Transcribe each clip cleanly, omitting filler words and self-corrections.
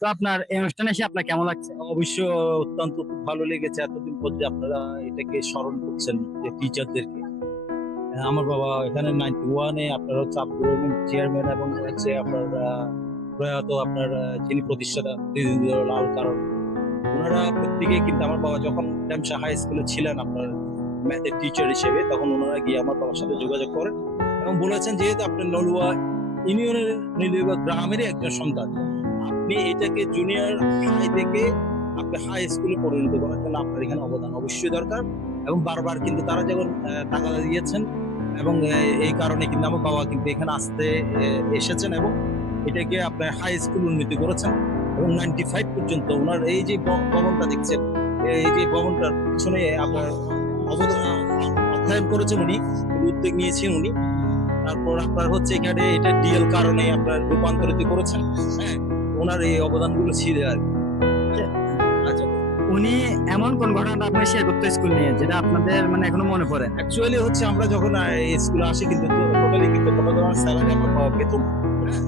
তো আপনার এই অনুষ্ঠানে এসে আপনার কেমন লাগছে? অবশ্য অত্যন্ত খুব ভালো লেগেছে এতদিন পর যে আপনারা এটাকে স্মরণ করছেন যে টিচারদেরকে। আমার বাবা এখানে 91-এ আপনার হচ্ছে আব্দুর রহিমান চেয়ারম্যান এবং হচ্ছে আপনার প্রয়াত আপনার যিনি প্রতিষ্ঠাতা লাল কারণ ওনারা প্রত্যেকেই কিন্তু আমার বাবা যখন ড্যামসা হাই স্কুলে ছিলেন আপনার ম্যাথের টিচার হিসেবে তখন ওনারা গিয়ে আমার বাবার সাথে যোগাযোগ করেন এবং বলেছেন যেহেতু আপনি নলুয়া ইউনিয়নের নলুয়া গ্রামেরই একজন সন্তান আপনি এটাকে জুনিয়র হাই থেকে আপনি হাই স্কুলে পরিণত করার জন্য আপনার এখানে অবদান অবশ্যই দরকার এবং বারবার কিন্তু তারা যখন টাকা দিয়েছেন এবং এই কারণে কিন্তু আমার বাবা কিন্তু এখানে আসতে এসেছেন এবং এটাকে আপনার হাই স্কুল উন্নতি করেছেন এবং 95 পর্যন্ত ওনার এই যে ভবনটা দেখছেন এই যে ভবনটার পিছনে আপনার অধ্যয়ন করেছেন উনি উদ্যোগ নিয়েছেন উনি তারপর আপনার হচ্ছে এখানে এটা ডিএল কারণে আপনার রূপান্তরিত করেছেন হ্যাঁ ওনার এই অবদানগুলো ছিল আর কি। আচ্ছা উনি এমন কোন ঘটনাটা আপনি শেয়ার করতে স্কুল নিয়ে যেটা আপনাদের মানে এখনো মনে পড়ে? অ্যাকচুয়ালি হচ্ছে আমরা যখন স্কুলে আসি কিন্তু টোটালি কিন্তু কোনো ধরনের স্যালারি আমরা পাওয়া পেতাম না, হ্যাঁ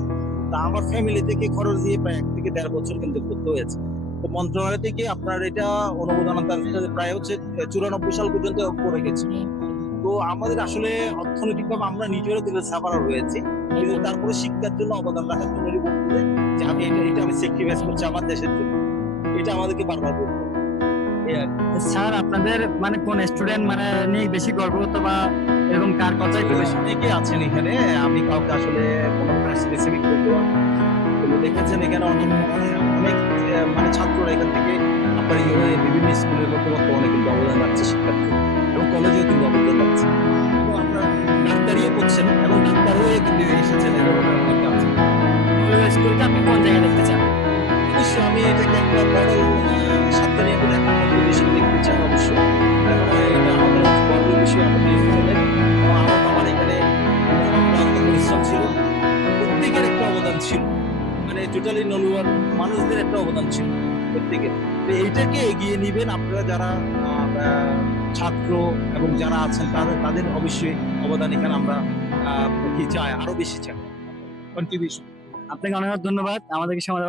তা আমার ফ্যামিলি থেকে খরচ দিয়ে প্রায় 1 থেকে 1.5 বছর কিন্তু করতে হয়েছে তো মন্ত্রণালয় থেকে আপনার এটা অনুমোদন প্রায় হচ্ছে 94 সাল পর্যন্ত করে গেছে তো আমাদের আসলে অর্থনৈতিকভাবে আমরা নিজেরও কিন্তু সাফারার হয়েছি কিন্তু তারপরে শিক্ষার জন্য অবদান রাখার জন্য বলতে যে আমি এটা আমি স্যাক্রিফাইস করছি আমার দেশের জন্য এটা আমাদেরকে বারবার বলতে হবে। এই আর কি। স্যার আপনাদের মানে কোন স্টুডেন্ট মানে নিয়ে বেশি গর্ববোধ বা এরকম কার কথা একটু বেশি? অনেকে আছেন এখানে আমি কাউকে আসলে কোনো স্পেসিফিক বলতে পারবো না। কিন্তু দেখেছেন এখানে অনেক অনেক মানে ছাত্ররা এখান থেকে আপনার ইয়ে হয়ে বিভিন্ন স্কুলের মধ্যে বর্তমানে কিন্তু অবদান রাখছে শিক্ষার্থী এবং কলেজেও কিন্তু অবদান রাখছে এবং আপনার ডাক্তারিও করছেন এবং ডাক্তার হয়ে কিন্তু এসেছেন এরকম অনেকে আছেন। স্কুলটা আপনি কোন জায়গায় দেখতে চান? অবশ্যই আমি এটাকে একটা মডেল সাথে নিয়ে একটা মডেল হিসেবে দেখতে চাই অবশ্যই এটা আমাদের গর্বের বিষয় আমাদের স্কুলের এবং আমার বাবার এখানে অক্লান্ত পরিশ্রম ছিল প্রত্যেকের একটা অবদান ছিল মানে টোটালি নলুয়ার মানুষদের একটা অবদান ছিল প্রত্যেকের তো এইটাকে এগিয়ে নিবেন আপনারা যারা ছাত্র এবং যারা আছেন তাদের তাদের অবশ্যই অবদান এখানে আমরা কি চাই আরো বেশি চাই কন্ট্রিবিউশন। আপনাকে অনেক ধন্যবাদ আমাদেরকে সময় দেওয়ার